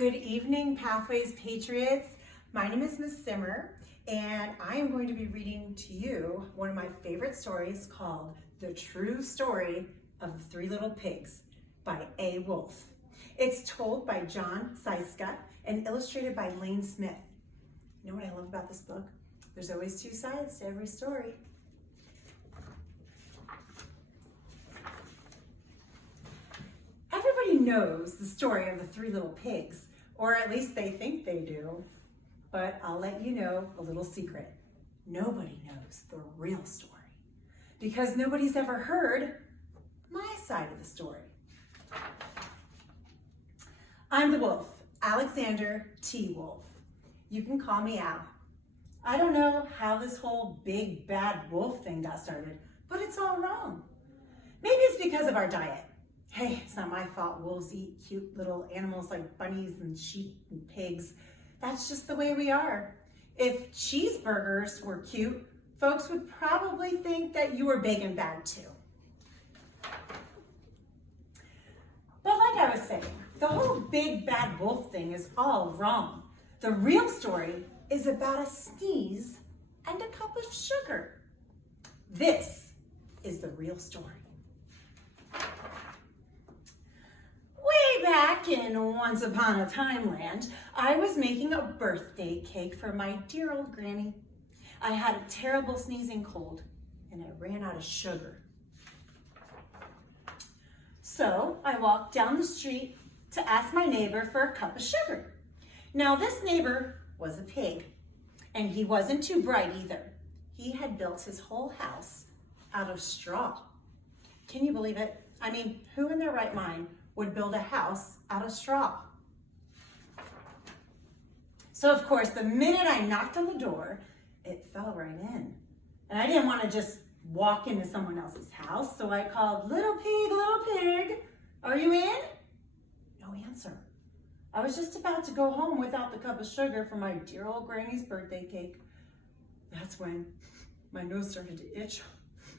Good evening, Pathways Patriots. My name is Miss Simmer, and I am going to be reading to you one of my favorite stories called The True Story of the Three Little Pigs by A. Wolfe. It's told by John Scieszka and illustrated by Lane Smith. You know what I love about this book? There's always two sides to every story. Everybody knows the story of the Three Little Pigs, or at least they think they do. But I'll let you know a little secret. Nobody knows the real story because nobody's ever heard my side of the story. I'm the wolf, Alexander T. Wolfe. You can call me Al. I don't know how this whole big bad wolf thing got started, but it's all wrong. Maybe it's because of our diet. Hey, it's not my fault wolves eat cute little animals like bunnies and sheep and pigs. That's just the way we are. If cheeseburgers were cute, folks would probably think that you were big and bad too. But like I was saying, the whole big bad wolf thing is all wrong. The real story is about a sneeze and a cup of sugar. This is the real story. Way back in Once Upon a Time land, I was making a birthday cake for my dear old granny. I had a terrible sneezing cold and I ran out of sugar. So I walked down the street to ask my neighbor for a cup of sugar. Now this neighbor was a pig, and he wasn't too bright either. He had built his whole house out of straw. Can you believe it? I mean, who in their right mind would build a house out of straw? So of course, the minute I knocked on the door, it fell right in. And I didn't want to just walk into someone else's house, so I called, little pig, are you in? No answer. I was just about to go home without the cup of sugar for my dear old granny's birthday cake. That's when my nose started to itch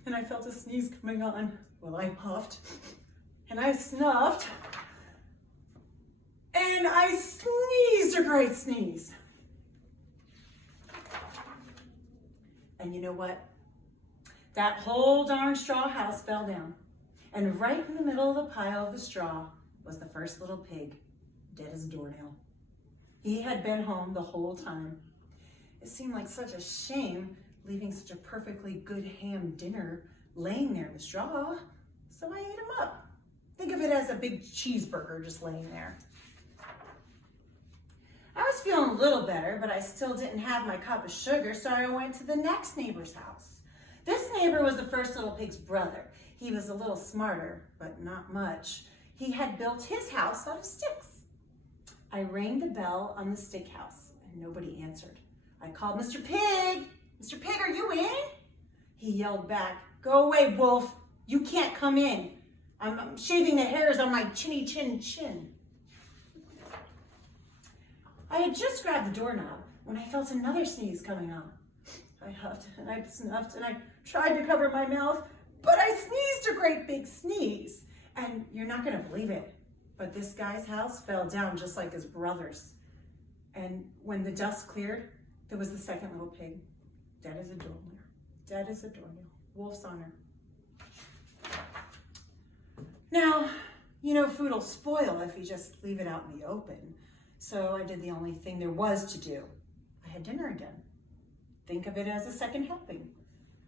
and I felt a sneeze coming on. Well, I puffed and I snuffed and I sneezed a great sneeze. And you know what? That whole darn straw house fell down. And right in the middle of the pile of the straw was the first little pig, dead as a doornail. He had been home the whole time. It seemed like such a shame leaving such a perfectly good ham dinner laying there in the straw, so I ate him up. Think of it as a big cheeseburger just laying there. I was feeling a little better, but I still didn't have my cup of sugar, so I went to the next neighbor's house. This neighbor was the first little pig's brother. He was a little smarter, but not much. He had built his house out of sticks. I rang the bell on the stick house and nobody answered. I called Mr. Pig. Mr. Pig, are you in? He yelled back, go away, wolf. You can't come in. I'm shaving the hairs on my chinny chin. I had just grabbed the doorknob when I felt another sneeze coming on. I huffed and I snuffed and I tried to cover my mouth, but I sneezed a great big sneeze. And you're not gonna believe it, but this guy's house fell down just like his brother's. And when the dust cleared, there was the second little pig, dead as a doornail. Dead as a doornail. Wolf's honor. Now, you know food will spoil if you just leave it out in the open. So I did the only thing there was to do. I had dinner again. Think of it as a second helping.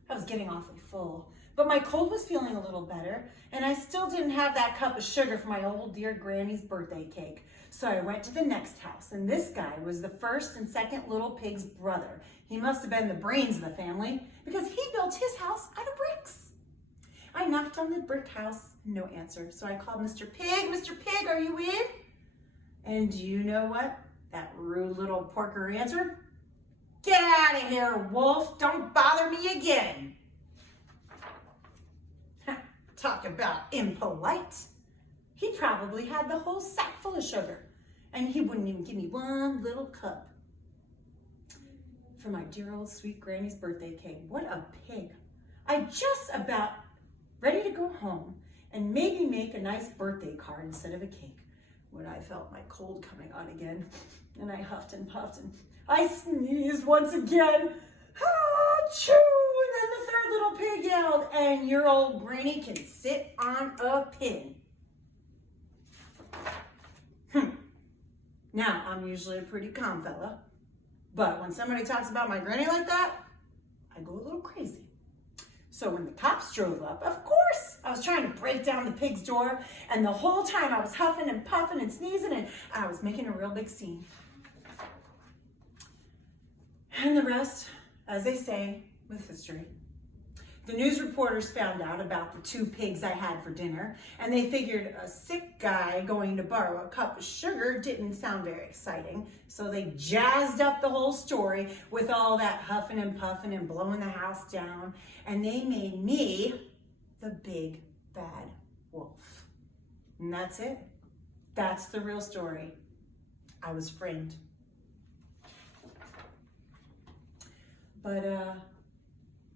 I was getting awfully full, but my cold was feeling a little better, and I still didn't have that cup of sugar for my old dear granny's birthday cake. So I went to the next house, and this guy was the first and second little pig's brother. He must have been the brains of the family because he built his house out of bricks. I knocked on the brick house, no answer. So I called Mr. Pig, are you in? And do you know what that rude little porker answered? Get out of here, wolf. Don't bother me again. Talk about impolite. He probably had the whole sack full of sugar, and he wouldn't even give me one little cup for my dear old sweet granny's birthday cake. What a pig. I just about ready to go home and maybe make a nice birthday card instead of a cake when I felt my cold coming on again, and I huffed and puffed, and I sneezed once again. Achoo! And then the third little pig yelled, and your old granny can sit on a pin. Now, I'm usually a pretty calm fella, but when somebody talks about my granny like that, I go a little crazy. So when the cops drove up, of course, I was trying to break down the pig's door, and the whole time I was huffing and puffing and sneezing, and I was making a real big scene. And the rest, as they say, with history. The news reporters found out about the 2 pigs I had for dinner, and they figured a sick guy going to borrow a cup of sugar didn't sound very exciting, so they jazzed up the whole story with all that huffing and puffing and blowing the house down, and they made me the big bad wolf. And that's it. That's the real story. I was framed. But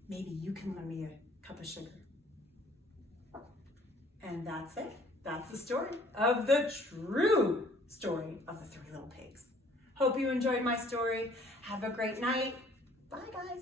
maybe you can lend me a cup of sugar. And that's it. That's the story of the true story of the 3 little pigs. Hope you enjoyed my story. Have a great night. Bye, guys.